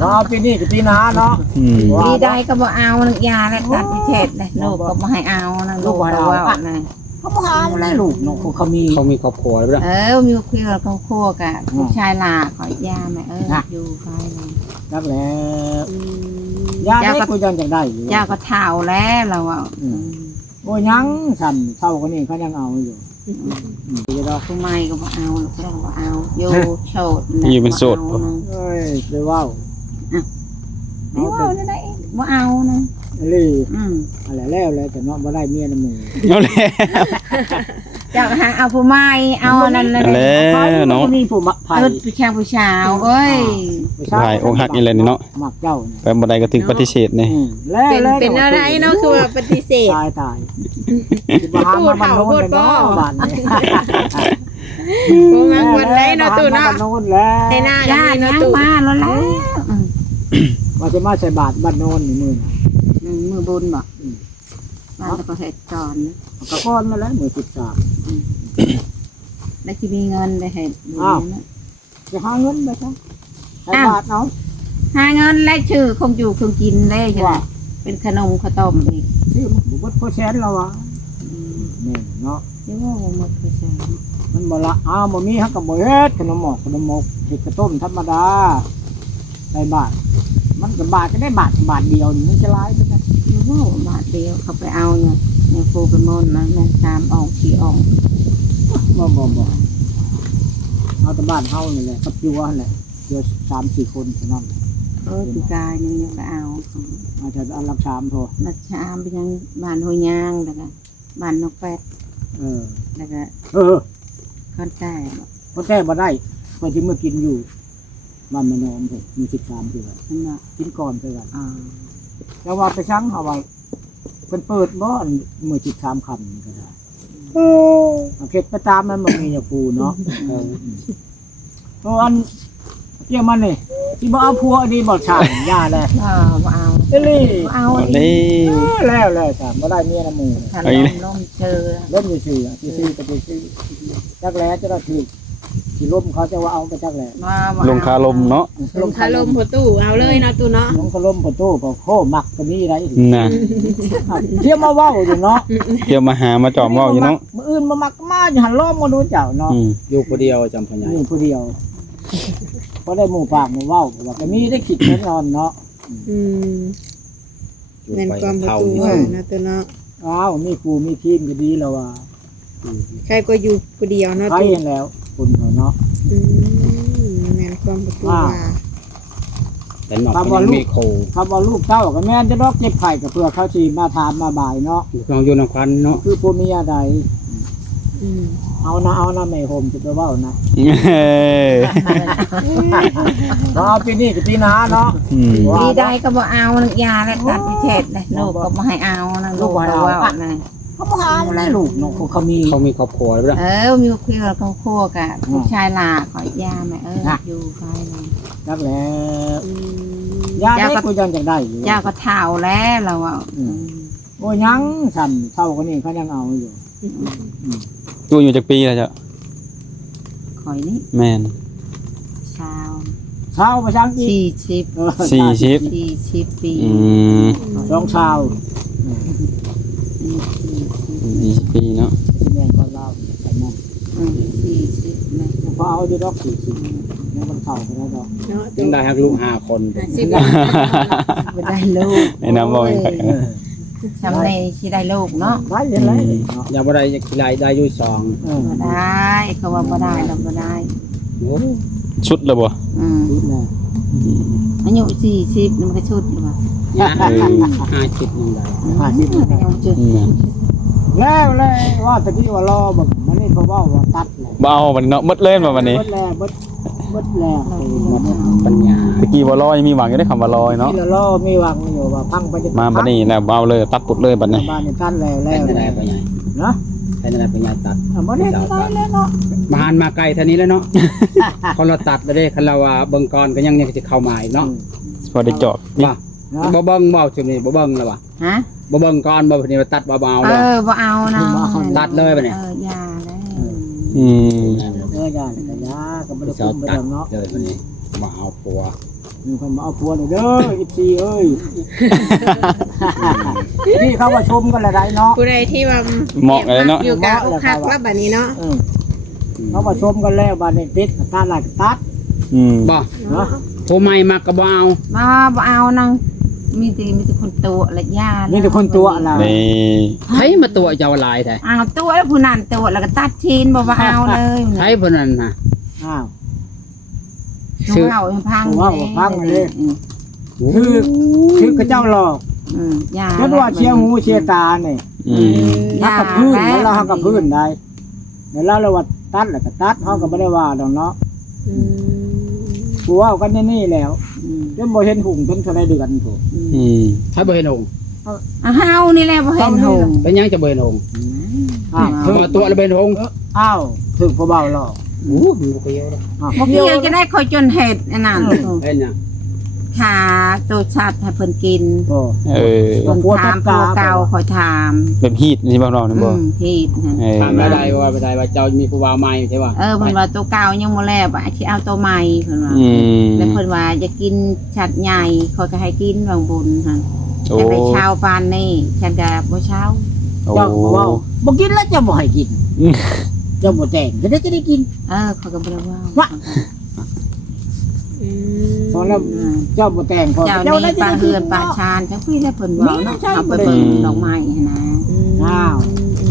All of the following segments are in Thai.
เนาะปีนี้กับปีหน้าเนาะ ปีใดก็บ่เอานักยาและตัดพิเศษเลยลูกก็บ่ให้เอานะลูกก็ว่านะ เขาบ่หาอะไรลูกเนาะเขามีครอบครัวแล้ว มีคุยกับเขาโคกะผู้ชายหลาขอยาแม่อยู่ไปเลย รักแล้วยาได้กูยังจังได้อยู่ ยาก็เท่าแล้วเราอ่ะ โอ้ยังสั่นเท่ากันนี่เขายังเอาอยู่ดอก ผู้ใหม่ก็บ่เอาลูกก็บ่เอาอยู่โสด อยู่เป็นโสด เอ้ยไปว้าว บ่เอาได้บ่เอานะ เลยอะไรแล้วแต่เนาะบ่ได้เมียน้ำมือ เอาแล้ว เจ้าหาเอาผู้ใหม่เอานั่นเลย แล้วเนาะ มีผู้มักไผ่ ผู้ชายผู้สาวเอ้ย ชายอกหักนี่แหละนี่เนาะ มักเจ้า ไปบ่ได้ก็ถึงปฏิเสธนี่ เป็นอะไรเนาะคือว่าปฏิเสธ ตายบ้านมันโน่นเนาะบ้านนี่ โอ้มังวันไหนเนาะตู่เนาะ โน่นแล้ว ในหน้า ญาติ เนาะ ยัง ตู่ มาแล้วแล้ว ว่าจะมาใส่บาตรบ้านโน่นนี่มือ มือบุญบ่บ้านตะเฮ็ดก่อน กระก้อนมาแล้วมือ13 ได้ที่มีเงินได้เฮ็ด จะหาเงินไปซะใส่บาตรเอา หาเงินและชื่อคงอยู่คงกินได้ใช่ไหมเป็นขนมข้าวต้มอีก ซื้อมันบ่พอแสนแล้ววะนี่เนาะ เดี๋ยวว่าบ่หมดไปใส่ มันบ่ละบ่มีฮักก็บ่เฮ็ดขนมหมอกขนมหมกเฮ็ดกระต้มธรรมดาใส่บาตรมันก็บาทก็ได้บาทเดียวนี่มันจะหลายไปนะ เดี๋ยวว่าบาทเดียวเขาไปเอาเนี่ยเนี่ยครูเป็นมนต์นะแม่3ออก4ออก บ่เอาแต่บ้านเฮานี่แหละกับจัวนั่นแหละเดี๋ยว3-4 คนเท่านั้น ปีกายนี่ยังไปเอา อาจจะอันรับ3โท รัชามไปยังบ้านห้วยยางแล้วก็บ้านนกแปด เออ แล้วก็ คอนแต่ บ่แต่บ่ได้เพิ่นสิมากินอยู่บ้านแม่น้อมเพิ่นมี13คือ นั่นน่ะ กินก่อนคือกันแต่ว่าไปซังเอาว่าเพิ่นเปิดบ่มื้อ13ค่ำนี่ก็ได้เอาเฮ็ดไปตามมันบ่มีอย่าปูเนาะเพราะอันเกี่ยวมันนี่สิบ่เอาผัวอันนี้บ่ช่างย่าแล บ่เอา เอ้ย บ่เอา เอาเลย แล้วจ้ะบ่ได้เมียน้ำมือ ถ้าลมเจอ ล้มอยู่ซื่อก็ไปซื้อจักแลจะได้คือสิล้มเขาจะว่าเอาไปจักแล ลงคาลมเนาะ ลงคาลมพอตู่เอาเลยเนาะตู่เนาะ ลงก็ล้มประตูก็โคมักก็มีได้ น่ะ เที่ยวมาเว้าอยู่เนาะ เดี๋ยวมาหามาจอมเว้าอยู่เนาะ มื้ออื่นมามักมาอยู่หันล้อมมาดูเจ้าเนาะ อยู่คนเดียวจำพญา นี่ผู้เดียวบ่ได้หมู่ปากหมู่เว้าว่าก็มีได้คิดแน่นอนเนาะ อยู่ แม่น ไป ความพอ เท่า ตู่ นี่ ว่าเนาะตู่เนาะ อ้าวมีครูมีทีมก็ดีแล้วว่า ใครก็อยู่ผู้เดียวเนาะ ใคร ตู่ เห็นแล้วคุณเขาเนาะ แม่นความพอตู่ว่า แต่หนอกก็ยังมีโค คำว่าลูกเต้าก็แม่นจะดอกเจ็บไข่ก็เพื่อเขาสิมาถามมาบ่ายเนาะ อยู่กองอยู่นครเนาะ คือผู้มีอะไร อืม เอานะแม่ผมจะไปเว้านะ เอ้ย เนาะปีนี้กับปีหน้าเนาะ ปีใดก็บ่เอานักยาและตัดพิเศษเลยลูกก็บ่ให้เอานะลูกก็ว่านะ เขาบ่หาอะไรลูกเนาะเขามี มีครอบครัวแล้ว มีคุยกับเขาโคกะผู้ชายหลาขอยาแม่อยู่ไปเลย รักแล้วยาได้กูยังจังได้อยู่ เจ้าก็เท่าแล้วเราอ่ะ โอ้ยังสั่นเท่ากันนี่เขายังเอาอยู่ ตัวอยู่จากปีแล้วจ้ะ คอยนี่ แม่น ชาว เช้าไปช่างอีก 40 ปี สองเช้า 20 ปีเนาะ สิแม่นก็เล่าแต่นั่น 40นะ พอเอาอยู่ดอก40ยังมันเท่ากันแล้วดอก เนาะ ยั ตู่ งได้ฮักลูก5 คน 50 บ่ได้ลูก ไอ้น้ำบ่อย ทำในที่ได้ลูกเนาะ ได้ยังไงเนาะ อย่าบ่ได้กีฬาได้อยู่2 บ่ได้เขาว่าบ่ได้เราบ่ได้ โอ้ ชุดแล้วบ่ ดีแล้ว อายุ40มันก็ชุดหรือเปล่า 5 คิดยังได้ 50 อืม แล้วว่าตะกี้ว่ารอแบบมันนี่เพราะว่าตัดเลย บ่เอาบัดนี้เนาะหมดเลยมาบัดนี้ เบิดแล้วเบิดแล้ว ปัญญา ตะกี้บ่ลอยมีหวังอยู่ได้คำว่าลอยเนาะ นี่ละรอมีหวังอยู่ว่าพังไปจะ มาบัดนี้แล้วบ่เอาเลยตัดปุดเลยบัดนี้ บ้านนี่ตัดแล้วแล้ เป็น ว อะไรปัญญา เนาะ เป็นอะไรปัญญาตัด บ่ได้ได้แล้วเนาะ มาหันมาไกลเท่านี้แล้วเนาะคนเราตัดไปได้คันเราว่าเบิ่งก่อนก็ยังจะเข้ามาอีกเนาะ พอได้จอบ บ่บ่เบิ่งบ่จุดนี้บ่เบิ่งแล้วว่ะ ฮะ บ่เบิ่งก่อนบ่นี่ตัดเบาๆเลย บ่เอานะ ตัดเลยปะเนี่ย ยาแล้ว อืม ยาก็บ่ได้ เสา คุ้มไป ตัด เนาะ เลยคนนี้ บ่เอาผัว มีคนมาเอาผัวหน่อยเด้อ14เอ้ยนี่เขาว่าชมกันละได้เนาะ ผู้ใดที่ว่า เหมาะเลยเนาะ อยู่กับอกหักแล้วบัดนี้เนาะ เขาว่าชมกันแล้วบัดนี้ติดตัดหลายตัด บ่ เนาะ ผู้ใหม่มักก็บ่เอา มาบ่เอานางมีแต่คนตัวและยา มีแต่คนตัวน่ะ นี่ ไผมาตัวเจ้าหลายแท้ เอาตัวแล้วผู้นั้นตัวแล้วก็ตัดชิ้นบ่ว่าเอาเลย ไผผู้นั้นน่ะ อ้าว ชื่อเอาพัง ว่าพังเลยคือกระเจ้าหลอก ยา แล้วว่าเชียร์หูเชียร์ตาเนี่ย หักกับพื้นแล้วเราหักกับพื้นได้แล้วเราว่าตัดแล้วก็ตัดเขาก็ไม่ได้ว่าดอกเนาะกูว่ากันนี่แล้วจนบ่เห็นหุ่งจนเท่าไรเดือนถูก ไผบ่เห็นองค์ เฮานี่แหละบ่เห็นหง เป็นหยังจะบ่เห็นองค์ อ้าว มาตัวแล้วเป็นองค์ อ้าวถึงพอเบาหรอก โอ้มันบ่เกี่ยวดอก บ่เกี่ยวจะได้คอยจนเห็ดอันนั้น เห็นหยัง ขาตัวชัดให้เพิ่นกิน โอ้ เออ เพิ่นถามผู้เก่าคอยถาม แบบฮีทนี่บ่เรานี่บ่ ที่นั่น ถามได้ว่าเจ้ามีผู้บ่าวใหม่ใช่ป่ะ เพิ่นว่าตัวเก่ายังบ่แล้วอ่ะสิเอาตัวใหม่เพิ่นว่าแล้วเพิ่นว่าจะกินชัดใหญ่คอยก็ให้กินบางบุญหั่น โอ้ จะไปเช้าปานนี้ฉันก็บ่เช้า โอ้ เจ้าบอกว่าบ่กินแล้วจะบ่ให้กินเจ้าบ่แต่งจะได้กิน เขาก็บ่ได้ว่า วะ พอแล้วเจ้าบ่แต่งพอ เจ้า เจ้าได้ นี่ปลาเฮือนปลาชานจังพี่ได้เพิ่นว่าเนาะเอาไปเบิ่งดอกไม้หั่นนะ อ้าว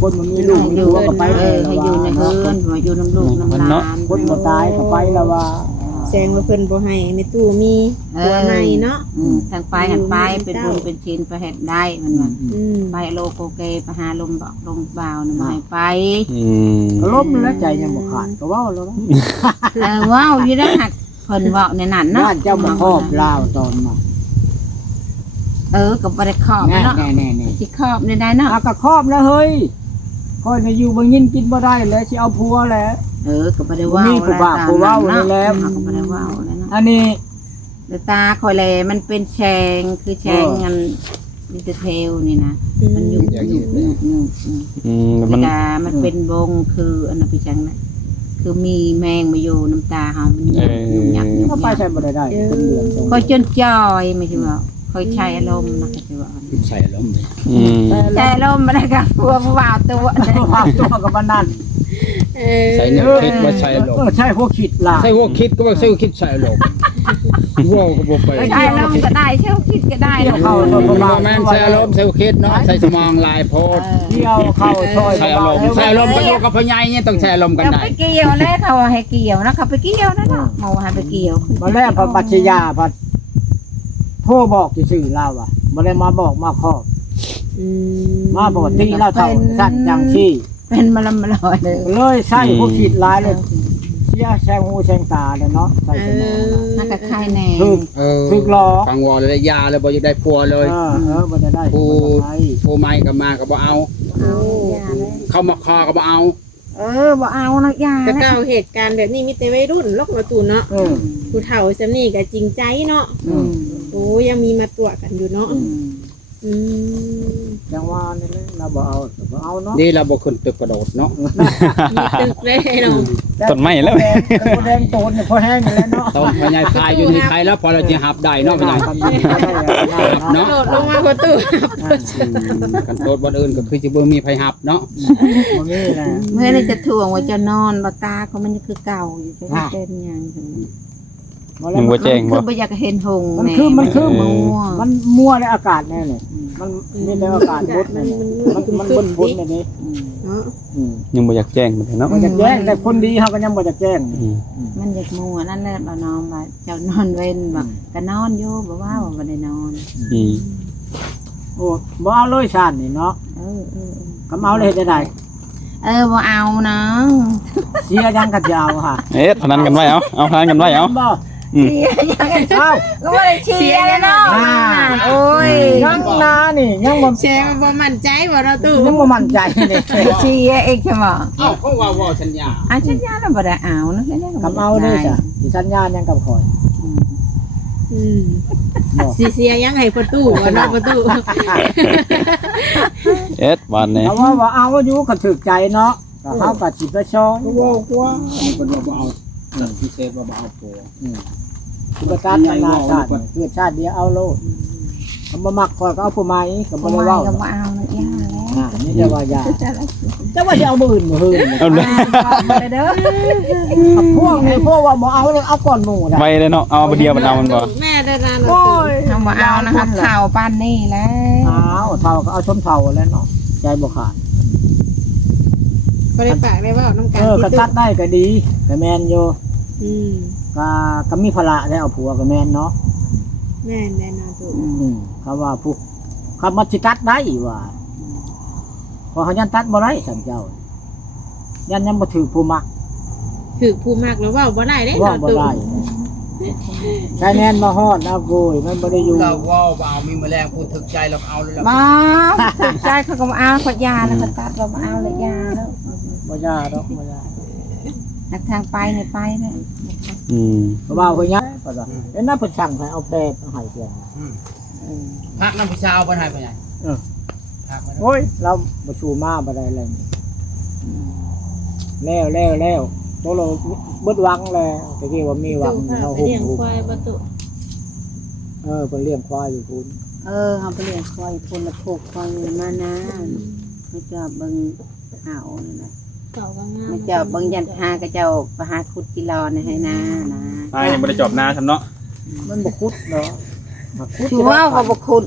คนมันมีลูกมีผัวก็ไป ให้อยู่ในเฮือนว่าอยู่น้ำลูกน้ำหลาน คนบ่ตายก็ไปแล้วว่า แสดงว่าเพิ่นบ่ให้ในตู้มีตัวในเนาะ ทางไปหันไปเป็นบุญเป็นชินไปเฮ็ดได้มันว่า ไปโลโกเกไปหาลมบอกลมบ่าวนะไม่ไป ก็ล้มแล้วใจยังบ่ขาดก็เว้าแล้วนะ ว้าวอยู่ได้หักเพิ่นเว้าในนั้นเนาะ บ้านเจ้ามาครอบลาวตอนมา ก็บ่ได้ครอบ แน่ เนาะ แน่แน่ สิครอบได้เนาะ ก็ครอบแล้วเฮ้ยค่อยน่ะอยู่บ่ยินกินบ่ได้แล้วสิเอาผัวแล้ว ก็บ่ได้ว้าว มีผู้บ่าวผู้เว้านี่แหละ ก็บ่ได้ว้าวแล้วเนาะ อันนี้ ตาคอยแลมันเป็นแชงคือแชงงันมิสเทลนี่นะมันอยู่มันเป็นวงคืออันนั้นพี่จังนะคือมีแมงมาอยู่น้ำตาเฮามันยุ่งยัก ก็ไปใช้บ่ได้เป็นเดือนสอง คอยจนจอยไม่ใช่ว่าคอยใช้อารมณ์นะก็จะว่า ใส่ลม ใช้อารมณ์มาได้กับพวกบ่าวตัว ตัวกับมันนั่น ใส่เนื้อคิดว่าใส่ลม ใช่พวกคิดล่ะ ใส่หัวคิดก็ว่าใส่หัวคิดใส่ลมว้าวก็บ่ไป ใช้อารมณ์ก็ได้ใช้คิดก็ได้ เข้า แม่นใส่อารมณ์ใส่หัวคิดเนาะใส่สมองลายโพด เที่ยวเข้าซอย ใส่อารมณ์ใส่อารมณ์ก็อยู่กับพ่อใหญ่เนี่ยต้องใส่อารมณ์กัน จะ ได้ ไปเกี่ยวแล้วเขาให้เกี่ยวนะเขาไปเกี่ยวนะเนาะมาให้ไปเกี่ยว มาแล้วพระปัจจยาพระโทรบอกซื่อๆเราอ่ะบ่ได้มาบอกมาขอมาปกติเราเท่าสั้นจังซี่ เป็นมาลำมาลอยเลย เลยใส่พวกคิดหลายเลยเสียแซงหูแซงตาเลยเนาะใส่สมอง น่าจะคายแน่ ถึกหลอก ฟังวอเลยยาเลยบ่อยากได้ผัวเลย บ่จะได้ ผู้ใหม่ก็มาก็บ่เอา เอายาเลย เข้ามาคอก็บ่เอา บ่เอานะยา แต่เก่าเหตุการณ์แบบนี้มีแต่วัยรุ่นลกมาตูเนาะ เออ ผู้เฒ่าซำนี่ก็จริงใจเนาะโอ้ยังมีมาตัวกันอยู่เนาะ จังว่านี่เลยเราบ่เอาเนาะ นี่เราบ่ขึ้นตึกกระโดดเนาะ มีตึกเลยเนาะ ต้นไม้แล้ว แดงโตนเนี่ยพอแห้งอยู่แล้วเนาะ ต้องพ่อใหญ่พายอยู่ในไทยแล้วพอเราจะหับได้เนาะพ่อใหญ่ เนาะ โดดลงมาประตู กันโดดบ่อื่นก็คือสิบ่มีไผหับเนาะ บ่มีนะ เมื่อนี่จะถ่วงว่าจะนอนบ่ตาเขามันคือเก่าอยู่จะเป็นยัง ยังบ่แจ้งบ่ คือบ่อยากเห็นหง มันคือมันมั่วในอากาศแน่เลยมันมีในอากาศบดนั่นมันบนนี่ เนาะ ยังบ่อยากแจ้งมันเนาะ มันจะแจ้งแต่คนดีเขาก็ยังบ่จะแจ้ง มันอยากมัวนั่นแหละบ่นอนว่าเจ้านอนเว้นบ่ก็นอนอยู่บ่ว่าบ่ได้นอน โอ้บ่เอาเลยชาตินี่เนาะก็เอาเลยจะได้ บ่เอานะ เสียยังกับยาวค่ะ พนันกันไว้เอาพนันกันไว้เอา บ่ เชียร์ยังเอ้าก็บ่ได้เชียร์แล้วเนาะโอ้ย ยังนานี่ยังบ่ แชร์ว่าบ่มั่นใจบ่เราตู้ ยังบ่มั่นใจนี่ เชียร์เองใช่บ่ เอ้าเขาว่าสัญญา ฉันยาแล้วบ่ได้เอานะแค่นี้ กับเอาเด้อจ้ะสิสัญญาณยังกับคอยบ่ สิเสียยังให้ประตูบ่เนาะประตู วันนี้ แต่ว่าเอาอยู่ก็ถึกใจเนาะก็เฮาก็สิไปซ้อน ว่าเพิ่นว่าบ่เอาพิเศษว่าบ่เอาผัว คือประกันนานาชาติเกิดชาติเดียวเอาโลดคำบ่มักคอยก็เอาผู้ใหม่ก็บ่ บ่ ได้ มา เว้า ก็บ่เอาแล้วย่าแล้ว นี่จะว่ายาแต่ว่าจะเอามื้ออื่นมื้อฮื้อ เอาเลย เด้อ พวกนี้พวกว่าบ่เอาเอาก่อนหมู่ได้ ไว้เลยเนาะเอาไปเดียวมันเอามันบ่ แม่ได้นาน โอ้ย ทำบ่เอานะครับข่าวปานนี้แล้ว เอาเท่าก็เอาชมเท่าแล้วเนาะใจบ่ขาด บ่ได้ปากได้ว่าน้ำกัน ก็ตัดได้ก็ดีก็แม่นอยู่ อืม ก็มีภาระได้เอาผัวก็แม่นเนาะ แม่แน่นอนตัว เขาว่าผู้เขามาสิตัดได้ว่าพอเขายันตัดบ่ได้สั่งเจ้ายันยังบ่ถือผู้มัก ถือผู้มากแล้วว่าบ่ได้เด้ ว่าบ่ได้ใช้แน่นมาฮอดเอาโกยมันบ่ได้อยู่ เราว่าบ่เอามีแมลงพูดถึกใจเราเอาเลยล่ะ มาสนใจเขาก็บ่เอาขวดยาแล้วก็ตัดเราบ่เอาเลยยาแล้ว บ่ยาดอกบ่ยา นักทางไปเนี่ยไปเนี่ย เพราะว่าเพิ่นยังก็ว่าเอ็นน่ะเพิ่นสั่งให้เอาแพทย์เอาให้เพิ่น พักน้ำผู้ชาวบ่ให้ไปไหน เออ พักไว้ โอ้ยเราบ่ชูมาบ่ได้เลยแล้วโตเราเบิดหวังแล้วตะกี้ว่ามีหวัง ค่ะ เฮา ไป ฮู้ เลี้ยงควายบ่ตุ เพิ่นเลี้ยงควายอยู่พุ่น เขาไปเลี้ยงควายคนละโคกควายมานะเขาจะเบิ่งเอานั่นแหละ เก่าก็งาม เขาจะเบิ่งยันหาก็เจ้าไปหาขุดกิโลนะให้นานะ ตายยังบ่ได้จอบนาซำเนาะ มันบ่คุดเนาะมาคุด ชูว่าเขาบ่ขุด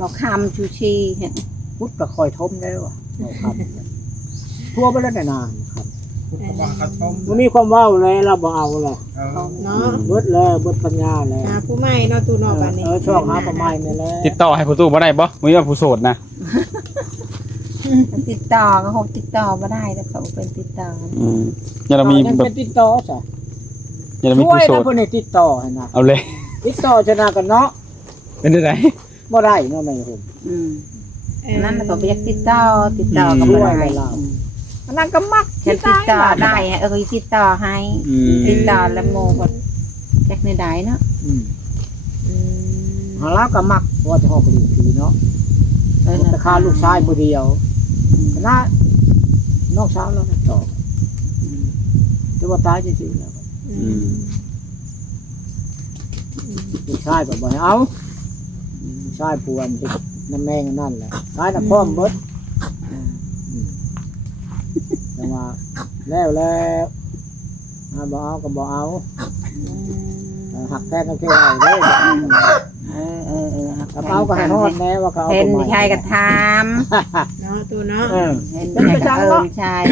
ดอกคำชูชีเห็น คุดก็คอยทมแล้วอะเอาครับทั่วไปแล้วแต่นานครับ ว่าเขาชม มันมีความเว้าเลยเราบ่เอาเลย เนาะ เบิดเลยเบิดปัญญาเลย หาผู้ใหม่เนาะตูเนาะบัดนี้ ช่องหาประมาณนี่แหละ ติดต่อให้ผู้ตู้บ่ได้บ่มีว่าผู้โสดนะ ติดต่อก็คงติดต่อมาได้แต่เขาเป็นติดต่อ อย่าเรามี ยัง แบบ เป็นติดต่อซะ อย่าเรามี ช่วย ผู้โส นะ ด เพิ่นให้ติดต่อให้นะ เอาเลย ติดต่อชนะกันเนาะ เป็นได้ได บ่ได้เนาะแม่ผม นั่นก็ไปติดต่อก็ไม่ได้ อันนั้นก็มัก ฉันติดต่อได้เขาติดต่อให้ติดต่อแล้วโมก็แจ็คในได้เนาะ หาแล้วก็มักเพราะว่าจะฮอกกระดูกผีเนาะแต่ค่าลูกชายผู้เดียวคณะน้องสาวเราก็ต่อแต่ว่าตายจริงๆแล้วลูกชายก็บ่ให้เอาลูกชายปวนไปน้ำแมงนั่นแหละตายน่ะพร้อมเบิดแต่ว่าแล้วบ่เอาก็บ่เอาหักแท้ก็คือเอาเด้กระเป๋าก็ให้ฮอดแน่ว่าเขาเอา เห็น ไป ชายกระท เนาะตูเนาะ ำเห็นชายกระชาย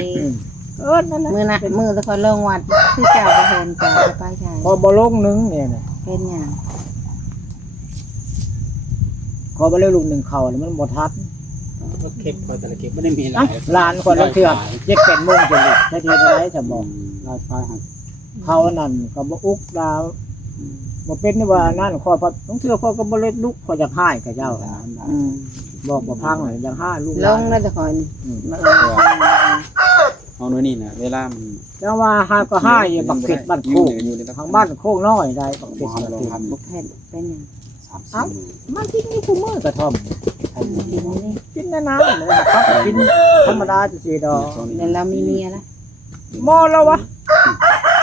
นั่นแหละ มือตะคอยลงวัดคือเจ้าไปเห็นเจ้าไปชาย พอบ่ลงนึงเนี่ยนะ เป็นอย่าง พอบ่เลยลูกหนึ่งเข่าแล้วมันบ่ทัน เก็บพอแต่ละเก็บไม่ได้มีหลา อ่ะ ย หลานคนละเทื่อ7-8โมงจะลุกถ้าทีอะไรจะบอกลาชายหันเขานั่นก็บ่อุกดาวบ่เป็นว่านั่นขอพอต้องเทื่อเขาก็บ่เลยลุกเขาจะให้กับเจ้าบอกบ่พังเลยอยากให้ลูก ลงแล้วตะคอยมา เอาหน่อยนี่น่ะเวลามัน เจ้าว่าหาก็ให้บักเผ็ดบ้านโคก อยู่ใน ทางบ้านโคกน้อยได้บักเผ็ดบักเผ็ด เห็นเป็นอย่าง มันกินนี่คู่มื้อกระท่อม กินนี่ กินนานๆเลยครับกินธรรมดาจังซี่ดอก เดี๋ยวเรามีเมียแล้ว มอแล้ววะ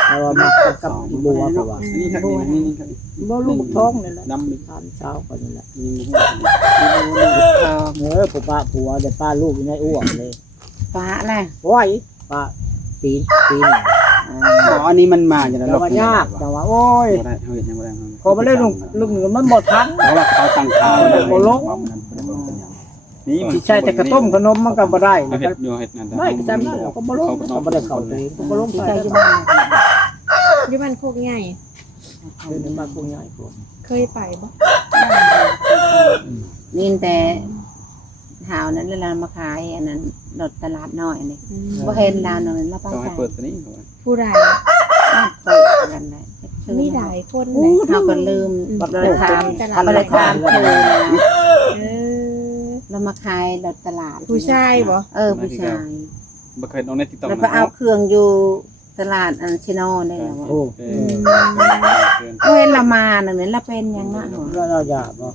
แต่ว่ามักกับบัวก็ว่า นี่ครับนี่ครับ บ่ลูกท้องนี่แหละ ดำ ทานเช้าก็นี่แหละ นี่ ผู้ป้าผัวเดี๋ยวป้าลูกอยู่ในอ้วกเลย ป้าแหละ โอ้ยป้าปีน อ๋ออันนี้มันมาจากนั้น แต่ว่ายากแต่ว่าโอ้ย บ่ได้เฮาเฮ็ดยังบ่ได้ พอมาเล่นลูกหนึ่งมันหมดทัน เพราะว่าเขาตั้งข่าว นี่มัน ที่ใช่แต่กระต้มขนมมันก็บ่ได้ เฮ็ดอยู่เฮ็ดนั่น ไม่ก็จำได้ก็บ่ลงก็บ่ได้เข้าตัวเองก็บ่ลง ที่ ใส่ ใจ ก็ จะ บ่ บ้าน อยู่บ้านโคกใหญ่ คือในบ้านพวกใหญ่พวก เคยไปบ่ นี่แต่หาวนั้นเวลามาขายอันนั้นรถตลาดน้อยนี่บ่เห็นดาวนั้นเราไป ต้องให้ ใส่ เปิดตัวนี้ ผู้ใด เปิดกันได้ มีหลายคน โอ้ เลย เขาก็ลืมบัตรทาม ทัน บัตรทามคือ เออ เรามาขายรถตลาด ผู้ชายบ่ ผู้ชาย บ่เคยเอาใน TikTok เราไปเอาเครื่องอยู่ตลาดอันชิโน่ได้แล้ว โอ้ เห็นเรามาหนึ่งเราเป็นยังมากหัว เราอย่าบ่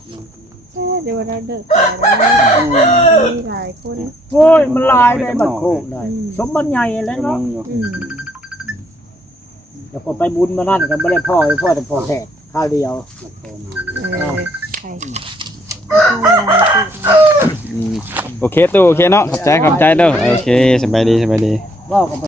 เดี๋ยวเราเดินไปแล้วมีหลายคน โอ้ยมันลายได้บัดโคกได้สมบัติใหญ่แล้วเนาะ อืม แล้วก็ไปบุญมานั่นกันไม่ได้พ่อแต่พ่อแท้ข้าวเดียว ใช่ โอเคตู้โอเคเนาะขอบใจเด้อโอเคสบายดี ว่ากัน